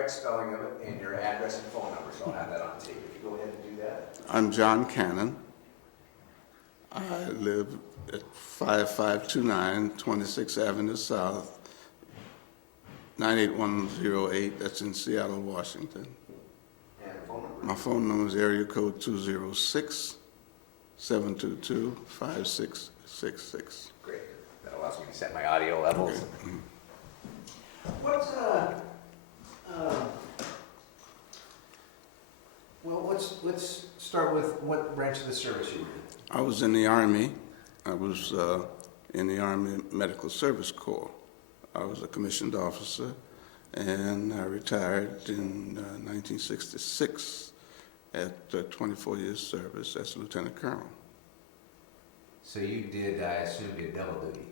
correct spelling of it and your address and phone number, so I'll have that on tape. If you go ahead and do that. I'm John Cannon. I live at 5529 26th Avenue South, 98108. That's in Seattle, Washington. And the phone number? My phone number is area code 206-722-5666. Great. That allows me to set my audio levels. Okay. What's well, let's start with what branch of the service you were in. I was in the Army. I was in the Army Medical Service Corps. I was a commissioned officer, and I retired in 1966 at 24 years service as Lieutenant Colonel. So you did, I assume, did double duty.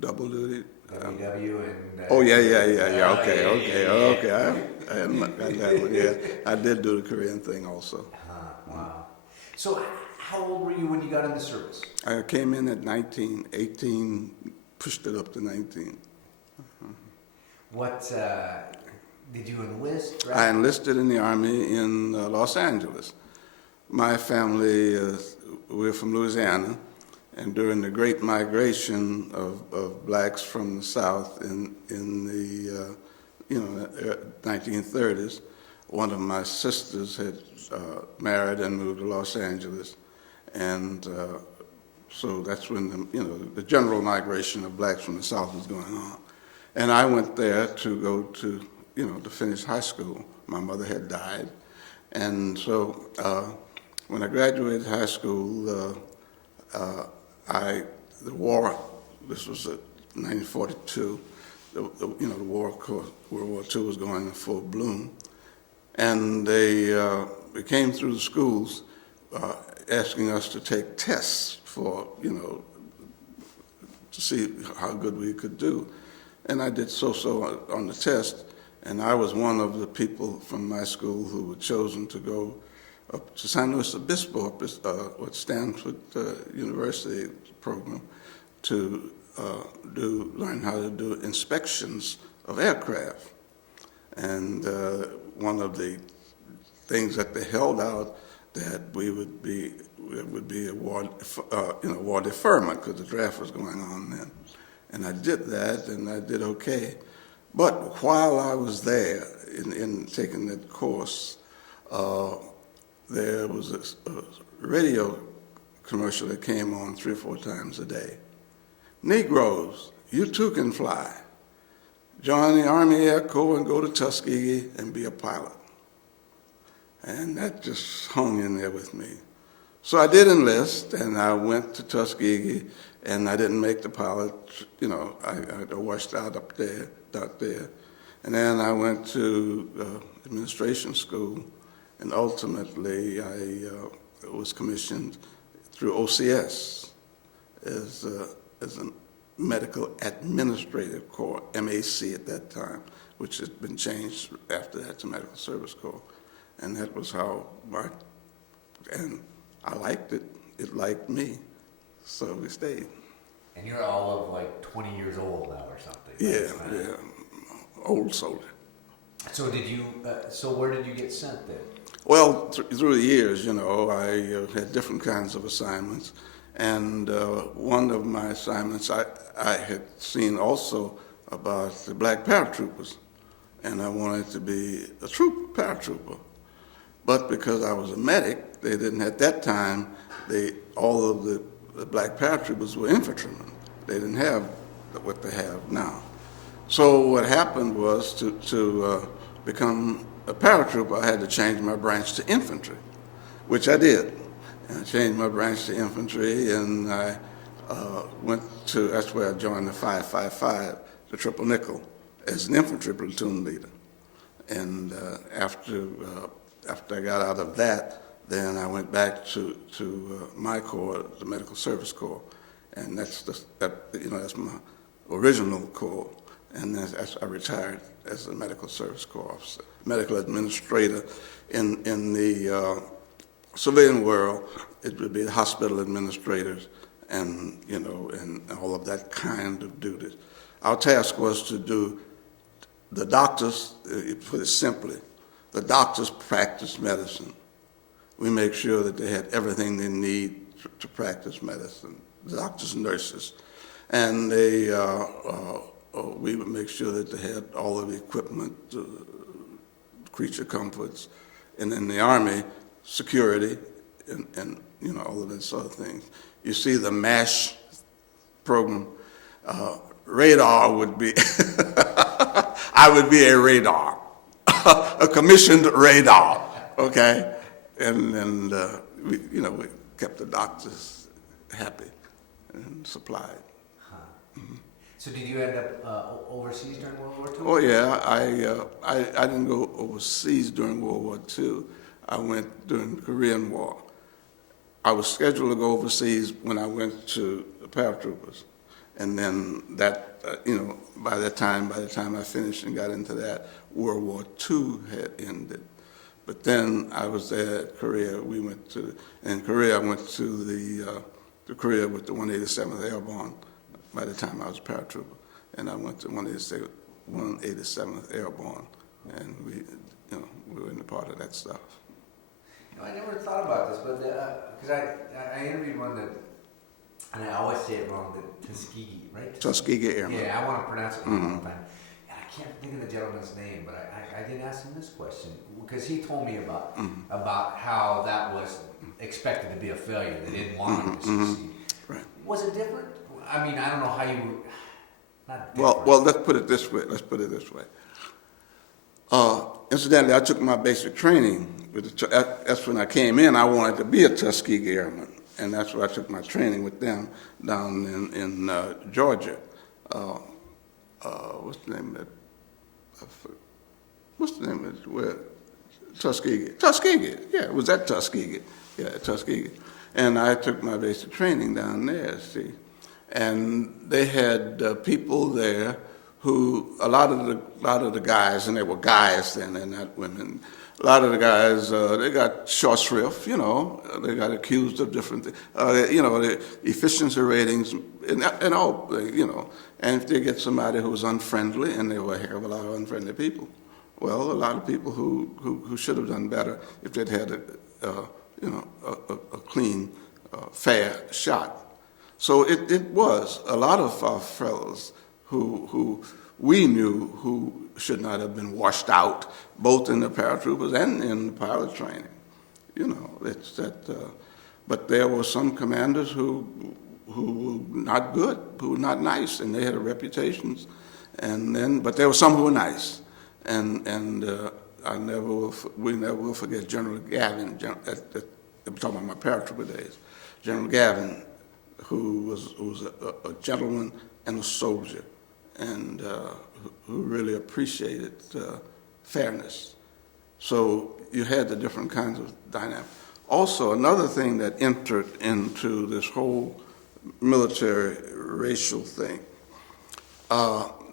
Double duty. WW and... Oh, yeah. Okay. I hadn't got that one. Yeah, I did do the Korean thing also. Wow. So how old were you when you got in the service? I came in at 19, 18, pushed it up to 19. What, did you enlist? Right? I enlisted in the Army in Los Angeles. My family, we're from Louisiana, and during the Great Migration of blacks from the South in the 1930s, one of my sisters had married and moved to Los Angeles, and so that's when the general migration of blacks from the South was going on. And I went there to go to to finish high school. My mother had died, and so when I graduated high school, the war. This was 1942. The war, of course, World War II was going in full bloom, and they came through the schools asking us to take tests for to see how good we could do, and I did so on the test, and I was one of the people from my school who were chosen to go up to San Luis Obispo, what Stanford University program, to learn how to do inspections of aircraft. And one of the things that they held out that we would be a war deferment because the draft was going on then. And I did that, and I did okay. But while I was there in taking that course, there was a radio commercial that came on 3 or 4 times a day. Negroes, you too can fly. Join the Army Air Corps and go to Tuskegee and be a pilot. And that just hung in there with me. So I did enlist, and I went to Tuskegee, and I didn't make the pilot. I washed out up there. And then I went to administration school, and ultimately I was commissioned through OCS as a medical administrative corps, MAC at that time, which has been changed after that to Medical Service Corps. And that was how and I liked it, it liked me, so we stayed. And you're all of like 20 years old now or something. Yeah, old soldier. So did you, so where did you get sent then? Well, through the years, I had different kinds of assignments. And one of my assignments, I had seen also about the black paratroopers. And I wanted to be a paratrooper. But because I was a medic, they didn't, at that time, all of the black paratroopers were infantrymen. They didn't have what they have now. So what happened was to become a paratrooper, I had to change my branch to infantry, which I did. And I changed my branch to infantry, and I that's where I joined the 555, the Triple Nickel, as an infantry platoon leader. And after I got out of that, then I went back to my corps, the Medical Service Corps, and that's my original corps. And then I retired as a Medical Service Corps officer, medical administrator. In the civilian world, it would be the hospital administrators and all of that kind of duties. Our task was to do the doctors, put it simply, the doctors practice medicine. We make sure that they had everything they need to practice medicine, the doctors and nurses. And we would make sure that they had all of the equipment, creature comforts, and in the Army, security, and all of that sort of things. You see the MASH program, radar would be, I would be a radar, a commissioned radar, okay? And we kept the doctors happy and supplied. Huh. Mm-hmm. So did you end up overseas during World War II? Oh yeah, I didn't go overseas during World War II. I went during the Korean War. I was scheduled to go overseas when I went to the paratroopers, and then that by the time I finished and got into that, World War II had ended. But then I was there at Korea. In Korea, I went to Korea with the 187th Airborne by the time I was a paratrooper, and I went to 187th Airborne, and we were in a part of that stuff. I never thought about this, but because I interviewed one that, and I always say it wrong, the Tuskegee, right? Tuskegee Airmen. Yeah, I want to pronounce it wrong all the time. And I can't think of the gentleman's name, but I did ask him this question, because he told me about how that was expected to be a failure. They didn't want him to succeed. Right. Was it different? I mean, I don't know how you, not different. Well, let's put it this way. Incidentally, I took my basic training. That's when I came in. I wanted to be a Tuskegee Airman, and that's where I took my training with them down in Georgia. What's the name of it? What's the name of it? Where? Tuskegee. Tuskegee. Yeah, it was at Tuskegee. Yeah, Tuskegee. And I took my basic training down there. See, and they had people there who a lot of the guys, and they were guys then, and not women. A lot of the guys, they got short shrift, they got accused of different things, the efficiency ratings, and all, and if they get somebody who's unfriendly, and they were a heck of a lot of unfriendly people, well, a lot of people who should have done better if they'd had a clean, fair shot. So it was a lot of our fellows who we knew who should not have been washed out, both in the paratroopers and in the pilot training. It's that. But there were some commanders who were not good, who were not nice, and they had reputations. But there were some who were nice, and we never will forget General Gavin. I'm talking about my paratrooper days. General Gavin, who was a gentleman and a soldier, and who really appreciated fairness. So you had the different kinds of dynamics. Also, another thing that entered into this whole military racial thing,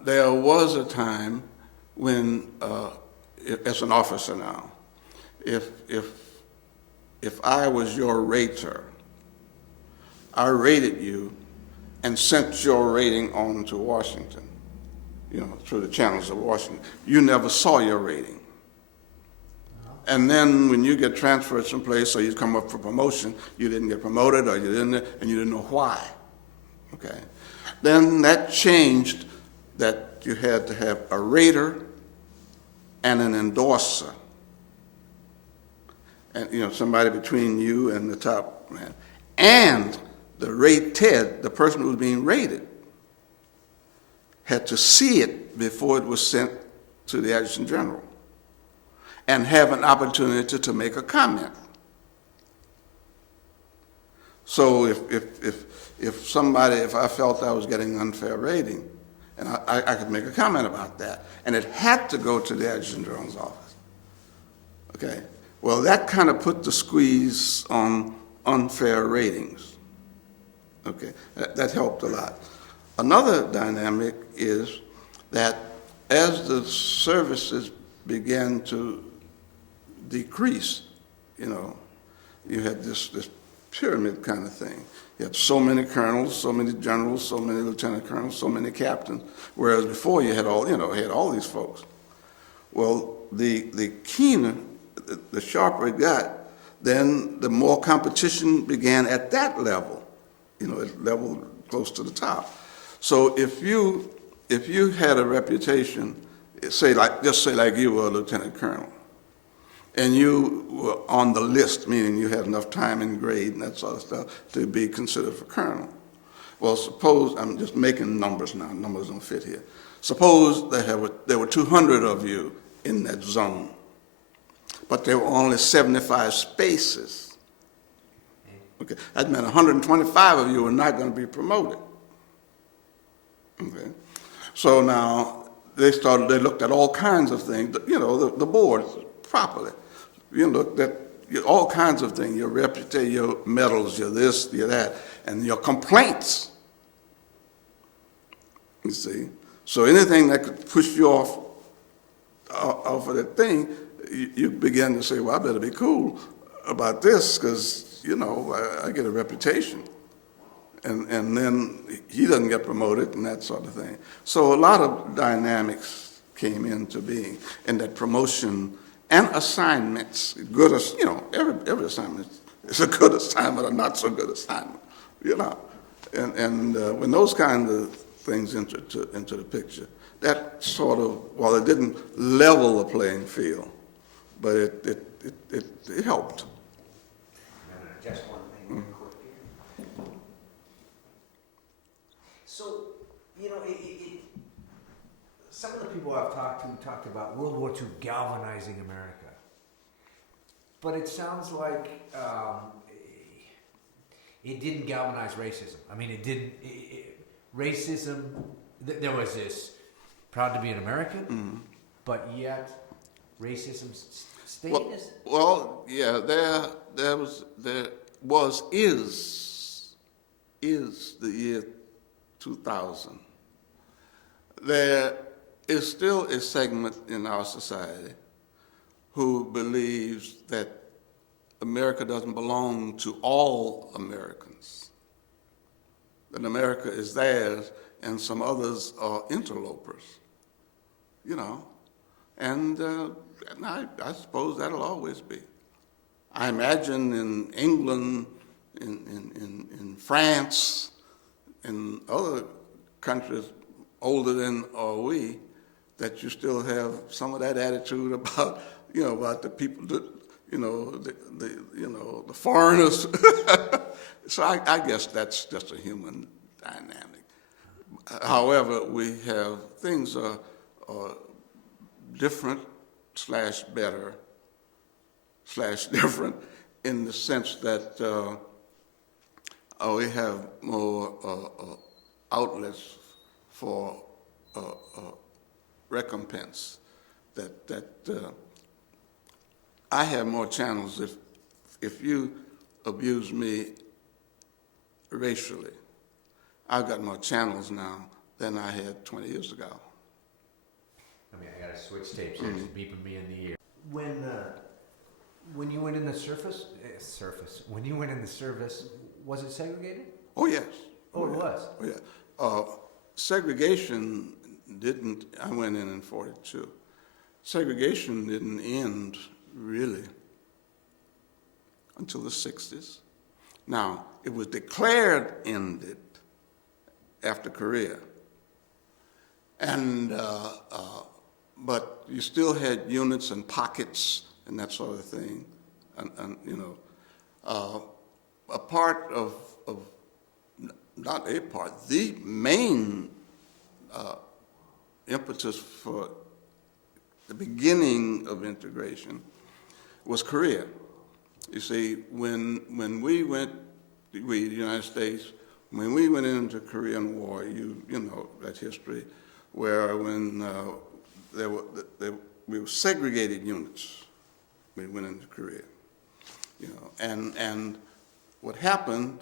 there was a time when, as an officer now, if I was your rater, I rated you and sent your rating on to Washington, through the channels of Washington. You never saw your rating. And then when you get transferred someplace or you come up for promotion, you didn't get promoted or you didn't know why, okay? Then that changed, that you had to have a rater and an endorser. And, somebody between you and the top man. And the rated, the person who was being rated, had to see it before it was sent to the Adjutant General and have an opportunity to make a comment. So if I felt I was getting an unfair rating, and I could make a comment about that, and it had to go to the Adjutant General's office. Okay, well, that kind of put the squeeze on unfair ratings. Okay, that helped a lot. Another dynamic is that as the services began to decrease, you had this pyramid kind of thing. You had so many colonels, so many generals, so many lieutenant colonels, so many captains, whereas before you had all these folks. Well, the keener, the sharper it got, then the more competition began at that level, at level close to the top. So if you had a reputation, just say like you were a lieutenant colonel, and you were on the list, meaning you had enough time and grade and that sort of stuff to be considered for colonel. Well, suppose, I'm just making numbers now, numbers don't fit here. Suppose there were 200 of you in that zone, but there were only 75 spaces. Okay, that meant 125 of you were not going to be promoted. Okay, so now they looked at all kinds of things, the board properly. You looked at all kinds of things, your reputation, your medals, your this, your that, and your complaints. You see? So anything that could push you off of that thing, you begin to say, well, I better be cool about this because, I get a reputation. And then he doesn't get promoted and that sort of thing. So a lot of dynamics came into being in that promotion and assignments. Every assignment is a good assignment or not so good assignment, And when those kind of things into the picture, that sort of, while it didn't level the playing field, but it helped. Just one thing real quick here. So, Some of the people I've talked to talked about World War II galvanizing America. But it sounds like it didn't galvanize racism. I mean, it didn't. Racism, there was this proud to be an American, but yet racism stayed as... Well, yeah, is the year 2000. There is still a segment in our society who believes that America doesn't belong to all Americans, that America is theirs and some others are interlopers, and I suppose that'll always be. I imagine in England, in France, in other countries older than are we, that you still have some of that attitude about, about the people that, the foreigners. So I guess that's just a human dynamic. However, we have things are different / better / different in the sense that we have more outlets for recompense. That I have more channels if you abuse me racially. I've got more channels now than I had 20 years ago. I mean, I got to switch tapes here. It's beeping me in the ear. When you went in the when you went in the service, was it segregated? Oh, yes. Oh, it was? Oh, yeah. Segregation didn't, I went in 42. Segregation didn't end, really, until the 60s. Now, it was declared ended after Korea. And, but you still had units and pockets and that sort of thing. And a part of, not a part, the main impetus for the beginning of integration was Korea. You see, when we went, the United States, when we went into the Korean War, you know that history, where when we were segregated units, we went into Korea, and what happened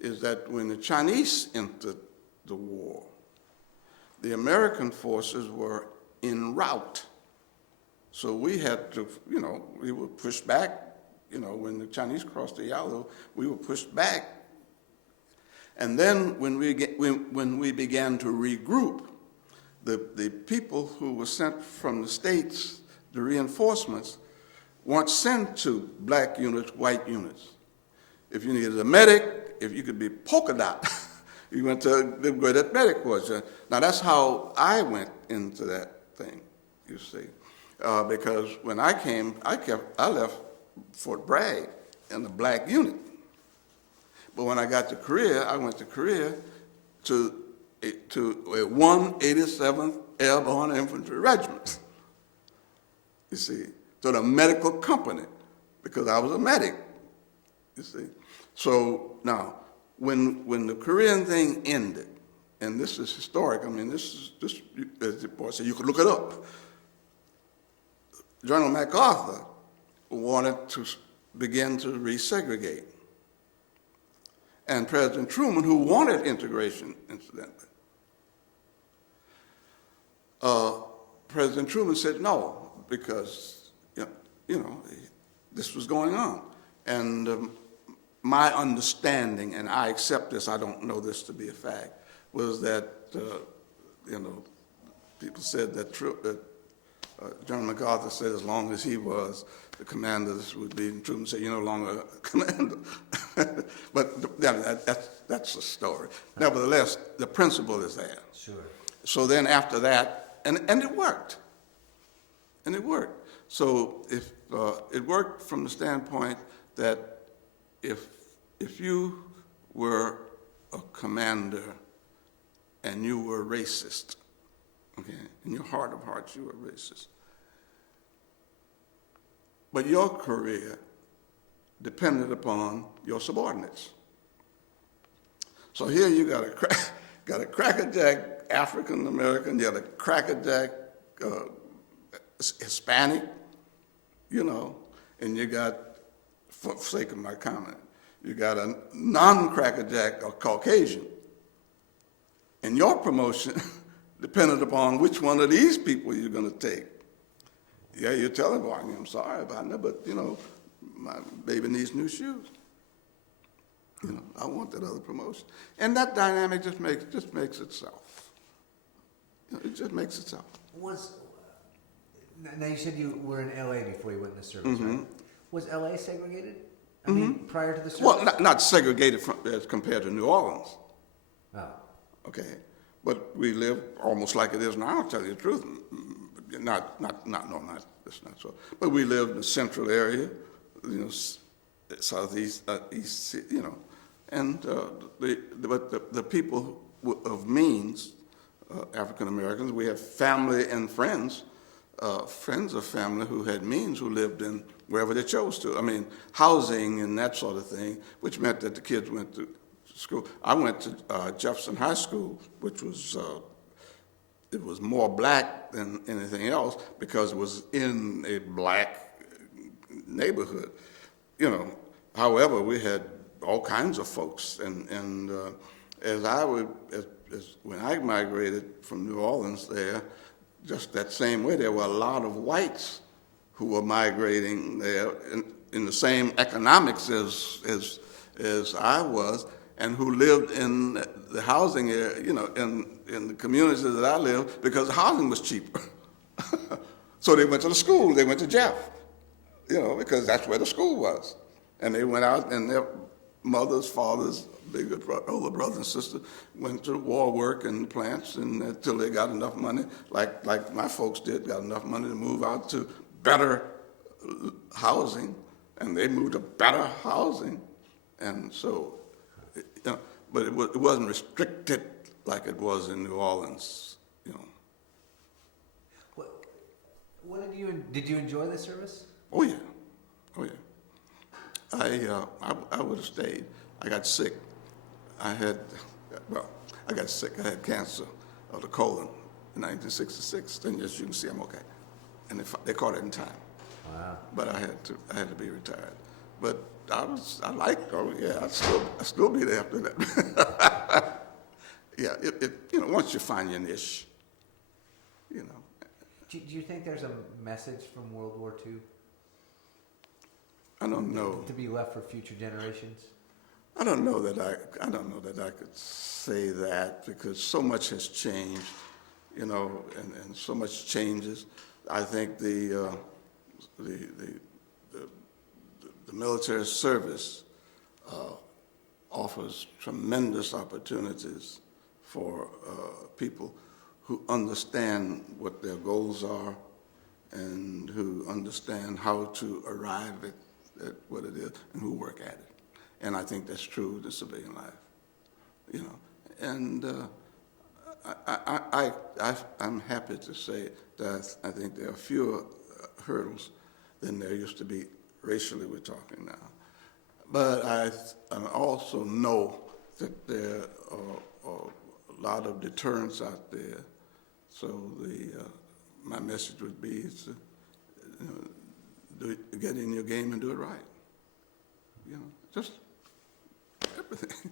is that when the Chinese entered the war, the American forces were en route. So we had to, we were pushed back You know, when the Chinese crossed the Yalu, we were pushed back. And then when we began to regroup, the people who were sent from the States, the reinforcements, weren't sent to black units, white units. If you needed a medic, if you could be polka dot, you went to where that medic was. Now that's how I went into that thing, you see. Because when I came, I left Fort Bragg in the black unit. But when I got to Korea, I went to Korea to a 187th Airborne Infantry Regiment. You see, to the medical company, because I was a medic. You see, so now when the Korean thing ended, and this is historic. I mean, this as the boy said, you could look it up. General MacArthur wanted to begin to resegregate. And President Truman, who wanted integration, incidentally, President Truman said no, because this was going on. And my understanding, and I accept this, I don't know this to be a fact, was that people said that General MacArthur said as long as he was the commander, this would be, and Truman said, you're no longer a commander. But that's a story. Nevertheless, the principle is there. Sure. So then after that, and it worked. And it worked. So if it worked from the standpoint that if you were a commander and you were racist, okay, in your heart of hearts you were racist, but your career depended upon your subordinates. So here you got a crackerjack African American, you got a crackerjack Hispanic, and you got, for the sake of my comment, you got a non-crackerjack or Caucasian. And your promotion depended upon which one of these people you're going to take. Yeah, you're telling me, I'm sorry about that, but, my baby needs new shoes. I want that other promotion. And that dynamic just makes itself. It just makes itself. Now you said you were in L.A. before you went into service, right? Was L.A. segregated? I mean, prior to the service? Well, not segregated as compared to New Orleans. Oh. Okay, but we live almost like it is now. I'll tell you the truth. That's not so. But we lived in the central area, southeast, east, and the people of means, African Americans, we have family and friends of family who had means, who lived in wherever they chose to. I mean, housing and that sort of thing, which meant that the kids went to school. I went to Jefferson High School, which was it was more black than anything else because it was in a black neighborhood. However, we had all kinds of folks, and as when I migrated from New Orleans there, just that same way, there were a lot of whites who were migrating there in the same economics as I was, and who lived in the housing area, in the communities that I lived, because the housing was cheaper. So they went to the school. They went to Jeff, because that's where the school was. And they went out, and their mothers, fathers, bigger older brothers and sisters went to war work in plants, and until they got enough money, like my folks did, got enough money to move out to better housing, and they moved to better housing, and so, but it wasn't restricted like it was in New Orleans, What did you enjoy the service? Oh yeah. I would have stayed. I got sick. I got sick. I had cancer of the colon in 1966. And as you can see, I'm okay. And they caught it in time. Wow. But I had to be retired. But I'd still be there after that. Yeah, once you find your niche, Do you think there's a message from World War II? I don't know. To be left for future generations? I don't know that I could say that, because so much has changed, you know, and so much changes. I think the military service offers tremendous opportunities for people who understand what their goals are and who understand how to arrive at what it is and who work at it. And I think that's true in the civilian life, you know. And I'm happy to say that I think there are fewer hurdles than there used to be racially, we're talking now. But I also know that there are a lot of deterrents out there. So my message would be is get in your game and do it right. You know, just everything,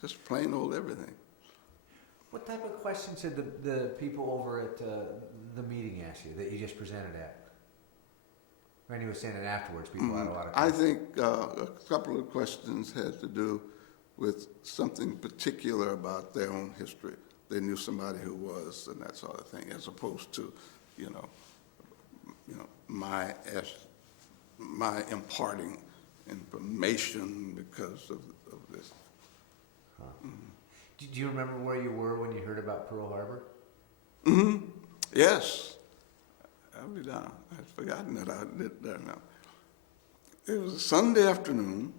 just plain old everything. What type of questions did the people over at the meeting ask you that you just presented at? Randy was saying that afterwards, people had a lot of I questions. think a couple of questions had to do with something particular about their own history. They knew somebody who was, and that sort of thing, as opposed to, you know, my imparting information because of this. Huh. Do you remember where you were when you heard about Pearl Harbor? Mm-hmm. Yes. I'll be down. I'd forgotten that I did that now. It was a Sunday afternoon.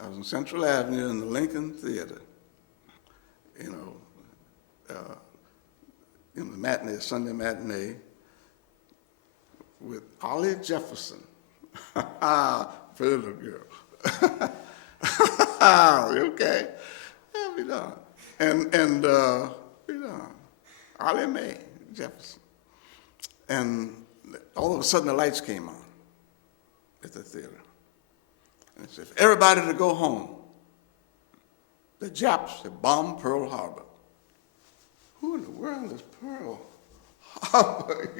I was on Central Avenue in the Lincoln Theater. In the matinee, Sunday matinee, with Ollie Jefferson. Pretty little girl. Okay. I'll be done. And be done. Ollie Mae Jefferson. And all of a sudden the lights came on at the theater. And it said, everybody to go home. The Japs have bombed Pearl Harbor. Who in the world is Pearl Harbor?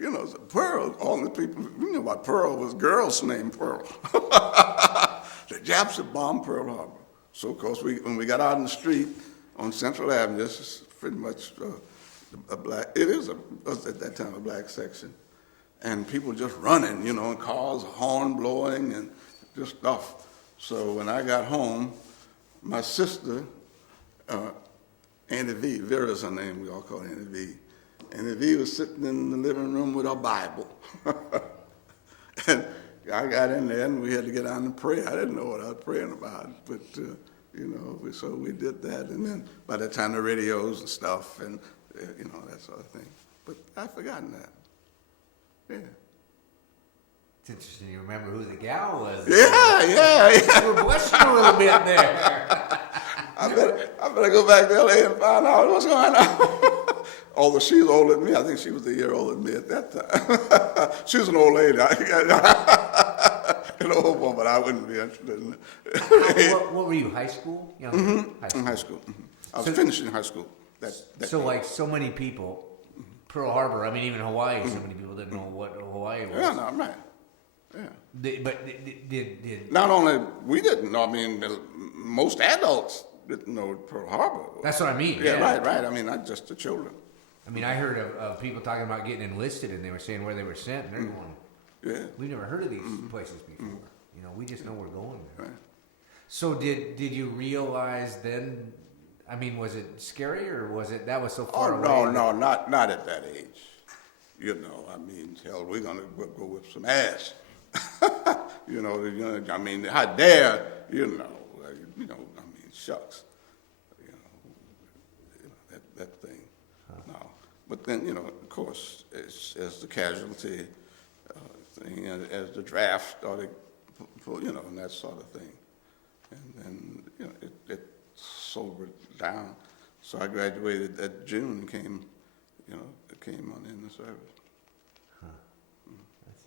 You know, Pearl, all the people who knew about Pearl was girls named Pearl. The Japs have bombed Pearl Harbor. So, of course, when we got out in the street on Central Avenue, this is pretty much a black, it is was at that time a black section. And people just running, you know, and cars, horn blowing and just stuff. So when I got home, my sister, Auntie V, Vera's her name, we all call her Auntie V. Auntie V was sitting in the living room with her Bible. And I got in there and we had to get on and pray. I didn't know what I was praying about, but so we did that. And then by the time the radios and stuff and that sort of thing. But I've forgotten that. Yeah. It's interesting. You remember who the gal was? Yeah. You were blushing a little bit there. I better go back to LA and find out what's going on. Although she's older than me, I think she was a year older than me at that time. She was an old lady. An old woman, I wouldn't be interested in it. What were you, high school? Mm-hmm. High school. Mm-hmm. I was finishing high school. Like so many people, Pearl Harbor, I mean, even Hawaii, so many people didn't know what Hawaii was. Yeah, no, right. Yeah. But did not only we didn't know, I mean, most adults didn't know what Pearl Harbor was. That's what I mean. Yeah, right. I mean, not just the children. I mean, I heard of people talking about getting enlisted, and they were saying where they were sent, and they're going, yeah, we've never heard of these places before. We just know we're going there. Right. So did you realize then? I mean, was it scary, or was it that was so far away? No, not at that age. I mean, hell, we're gonna go whip some ass. I mean, how dare, I mean, shucks, that thing. No, but then, of course, as the casualty thing, as the draft started, and that sort of thing, and then, it sobered down. So I graduated that June and came on in the service.